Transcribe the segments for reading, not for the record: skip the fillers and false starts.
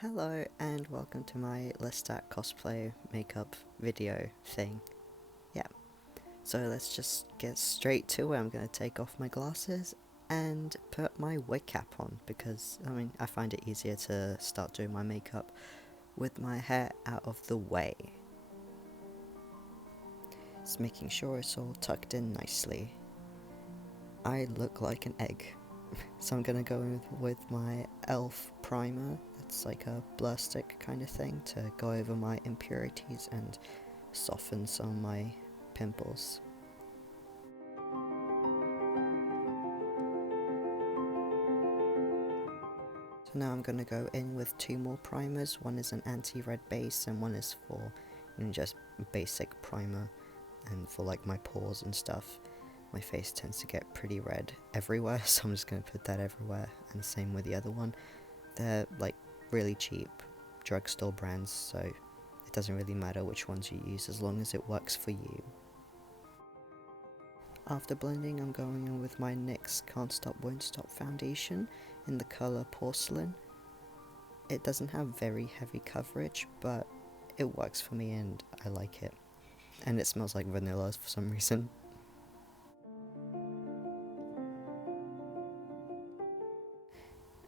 Hello and welcome to my Lestat Cosplay makeup video thing. Yeah, so let's just get straight to it. I'm going to take off my glasses and put my wig cap on because, I find it easier to start doing my makeup with my hair out of the way. Just making sure it's all tucked in nicely. I look like an egg. So I'm going to go in with my e.l.f. primer. It's like a blur stick kind of thing to go over my impurities and soften some of my pimples. So now I'm going to go in with two more primers. One is an anti-red base and one is for just basic primer and for like my pores and stuff. My face tends to get pretty red everywhere, so I'm just going to put that everywhere, and same with the other one. They're like really cheap drugstore brands, so it doesn't really matter which ones you use as long as it works for you. After blending, I'm going in with my NYX Can't Stop Won't Stop foundation in the colour Porcelain. It doesn't have very heavy coverage, but it works for me and I like it. And it smells like vanilla for some reason.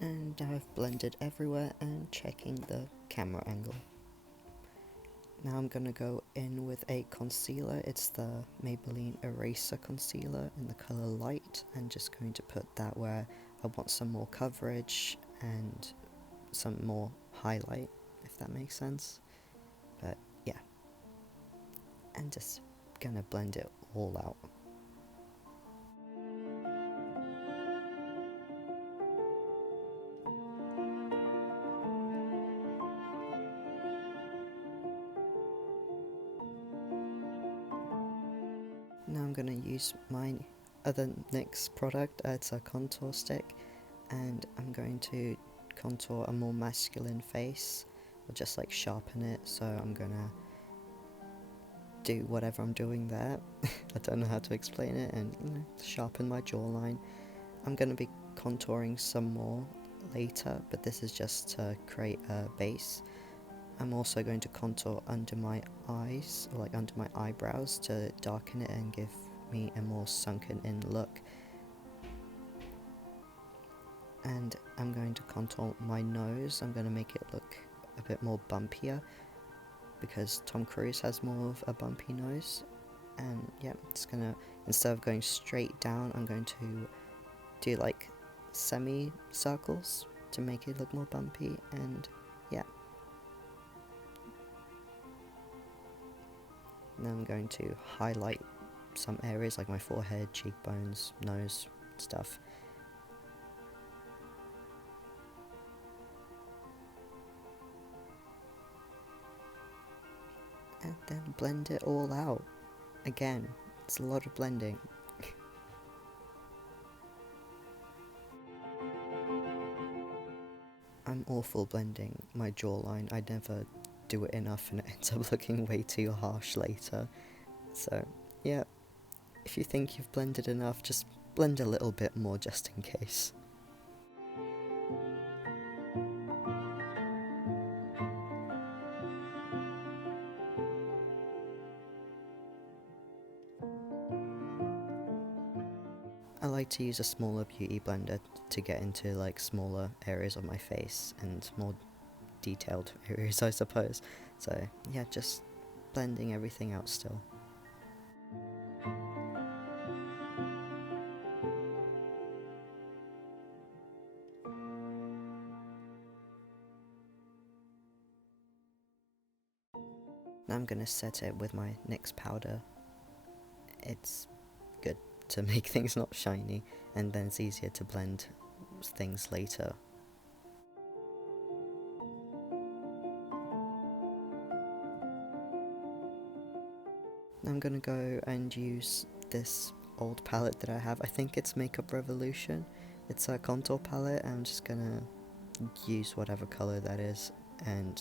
And I've blended everywhere and checking the camera angle. Now I'm going to go in with a concealer. It's the Maybelline Eraser Concealer in the colour Light, and just going to put that where I want some more coverage and some more highlight, if that makes sense. But yeah, and just gonna blend it all out. Now I'm going to use my other NYX product. It's a contour stick, and I'm going to contour a more masculine face, or just like sharpen it. So I'm gonna do whatever I'm doing there. I don't know how to explain it, and sharpen my jawline. I'm going to be contouring some more later, but this is just to create a base. I'm also going to contour under my eyes, or like under my eyebrows, to darken it and give me a more sunken in look. And I'm going to contour my nose. I'm going to make it look a bit more bumpier, because Tom Cruise has more of a bumpy nose. And yeah, it's gonna, instead of going straight down, I'm going to do like semi-circles to make it look more bumpy, and yeah. Now I'm going to highlight some areas like my forehead, cheekbones, nose, stuff. And then blend it all out. Again, it's a lot of blending. I'm awful blending my jawline. I never do it enough and it ends up looking way too harsh later. So, yeah, if you think you've blended enough, just blend a little bit more just in case. I like to use a smaller beauty blender to get into like smaller areas of my face and more detailed areas, I suppose. So yeah, just blending everything out still. Now I'm gonna set it with my NYX powder. It's good to make things not shiny, and then it's easier to blend things later. Now I'm gonna go and use this old palette that I have. I think it's Makeup Revolution. It's a contour palette, and I'm just gonna use whatever colour that is and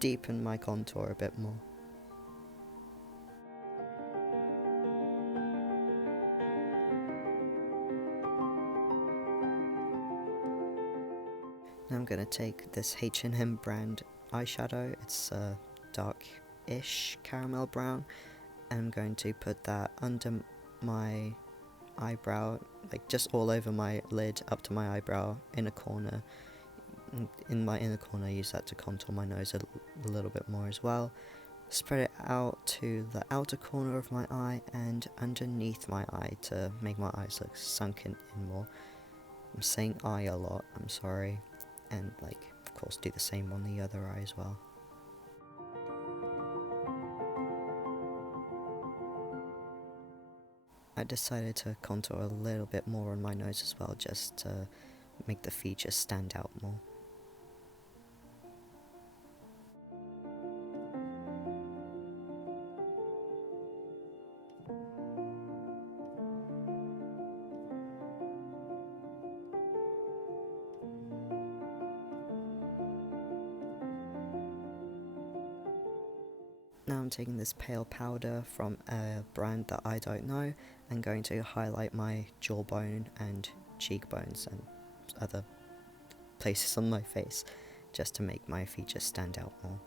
deepen my contour a bit more. Now I'm going to take this H&M brand eyeshadow, it's a dark-ish caramel brown, and I'm going to put that under my eyebrow, like just all over my lid up to my eyebrow, in a corner. In my inner corner, I use that to contour my nose a little bit more as well. Spread it out to the outer corner of my eye and underneath my eye to make my eyes look sunken in more. I'm saying eye a lot, I'm sorry. And like, of course, do the same on the other eye as well. I decided to contour a little bit more on my nose as well, just to make the features stand out more. Now I'm taking this pale powder from a brand that I don't know and going to highlight my jawbone and cheekbones and other places on my face just to make my features stand out more.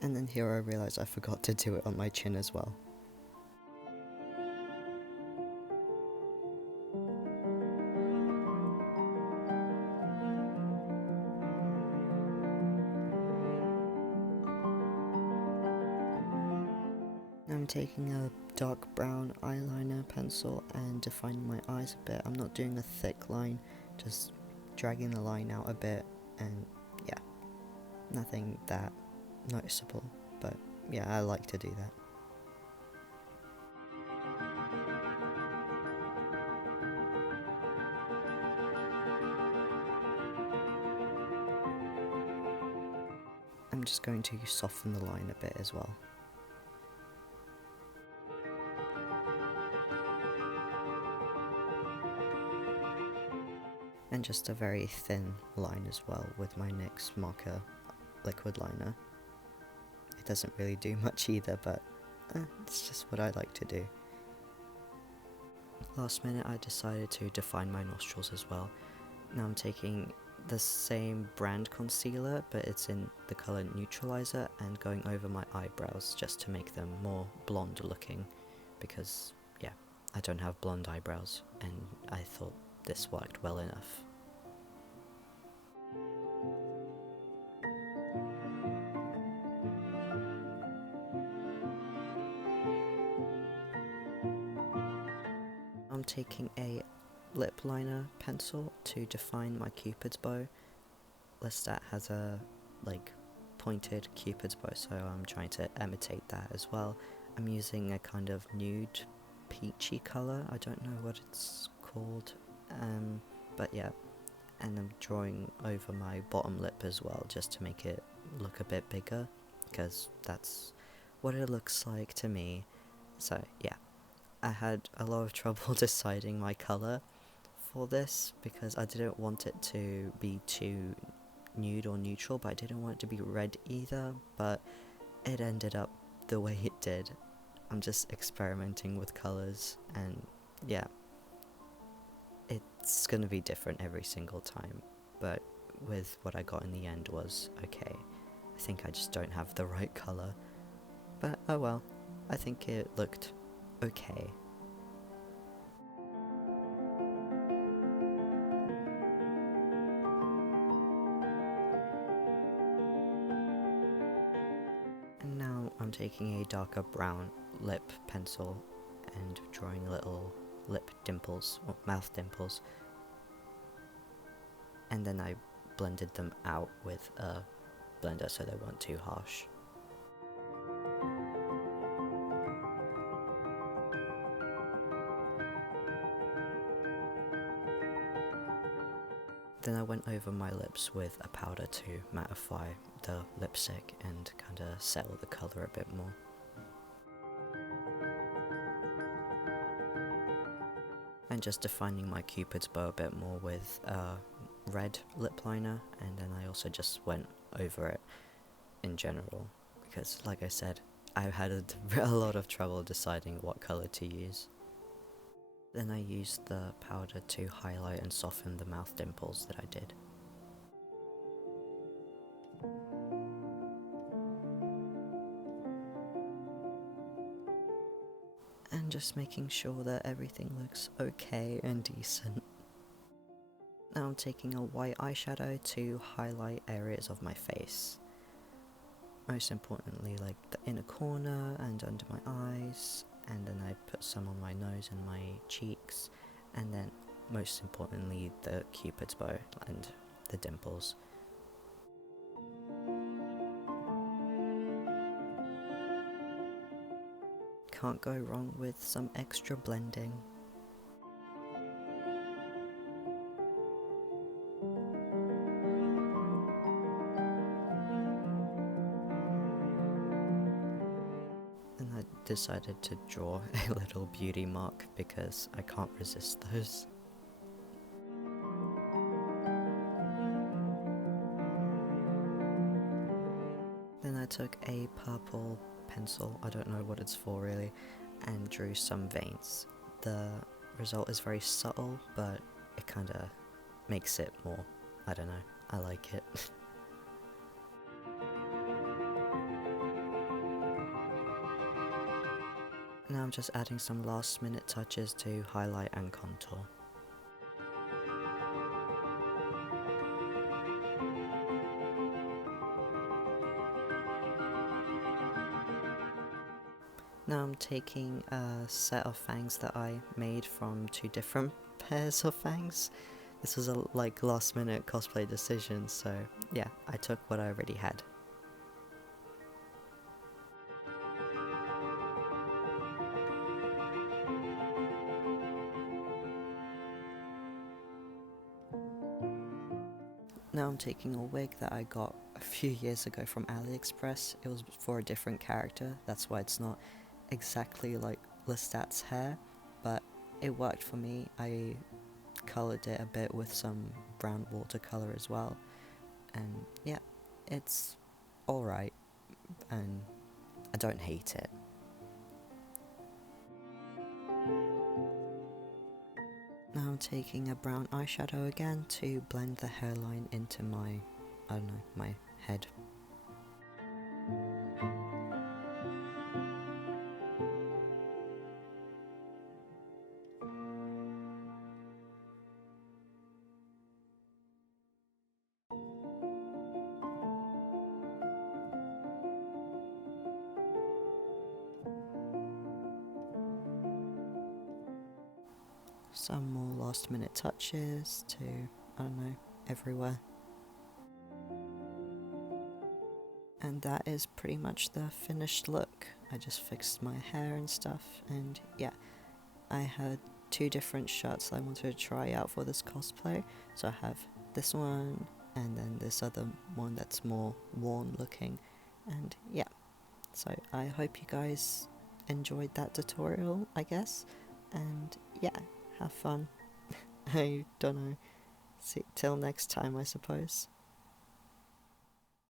And then here I realised I forgot to do it on my chin as well. Now I'm taking a dark brown eyeliner pencil and defining my eyes a bit. I'm not doing a thick line, just dragging the line out a bit, and yeah, nothing that noticeable, but yeah, I like to do that. I'm just going to soften the line a bit as well. And just a very thin line as well with my NYX marker liquid liner. It doesn't really do much either, but it's just what I like to do. Last minute I decided to define my nostrils as well. Now I'm taking the same brand concealer, but it's in the colour Neutralizer, and going over my eyebrows just to make them more blonde looking, because yeah, I don't have blonde eyebrows and I thought this worked well enough. I'm taking a lip liner pencil to define my cupid's bow. Lestat has a like pointed cupid's bow, so I'm trying to imitate that as well. I'm using a kind of nude peachy colour, I don't know what it's called, but yeah, and I'm drawing over my bottom lip as well just to make it look a bit bigger, because that's what it looks like to me. So yeah, I had a lot of trouble deciding my colour for this because I didn't want it to be too nude or neutral, but I didn't want it to be red either, but it ended up the way it did. I'm just experimenting with colours, and yeah, it's gonna be different every single time, but with what I got in the end was okay. I think I just don't have the right colour, but oh well, I think it looked okay. And now I'm taking a darker brown lip pencil and drawing little lip dimples, or mouth dimples, and then I blended them out with a blender so they weren't too harsh. Then I went over my lips with a powder to mattify the lipstick and kinda settle the colour a bit more. And just defining my cupid's bow a bit more with a red lip liner, and then I also just went over it in general, because like I said, I've had a lot of trouble deciding what colour to use. Then I used the powder to highlight and soften the mouth dimples that I did. And just making sure that everything looks okay and decent. Now I'm taking a white eyeshadow to highlight areas of my face. Most importantly, like the inner corner and under my eyes, and then I put some on my nose and my cheeks, and then most importantly the cupid's bow and the dimples. Can't go wrong with some extra blending. And I decided to draw a little beauty mark because I can't resist those. Then I took a purple pencil, I don't know what it's for really, and drew some veins. The result is very subtle, but it kinda makes it more, I don't know, I like it. Now I'm just adding some last minute touches to highlight and contour. Now I'm taking a set of fangs that I made from 2 different pairs of fangs. This was a last minute cosplay decision, so yeah, I took what I already had. Now I'm taking a wig that I got a few years ago from AliExpress. It was for a different character, that's why it's not exactly like Lestat's hair, but it worked for me. I coloured it a bit with some brown watercolour as well, and yeah, it's alright, and I don't hate it. Now I'm taking a brown eyeshadow again to blend the hairline into my, I don't know, my head. Some more last minute touches to, I don't know, everywhere. And that is pretty much the finished look. I just fixed my hair and stuff, and yeah, I had 2 different shirts I wanted to try out for this cosplay. So I have this one, and then this other one that's more worn looking, and yeah. So I hope you guys enjoyed that tutorial, I guess, and yeah, have fun. I don't know. See, till next time, I suppose.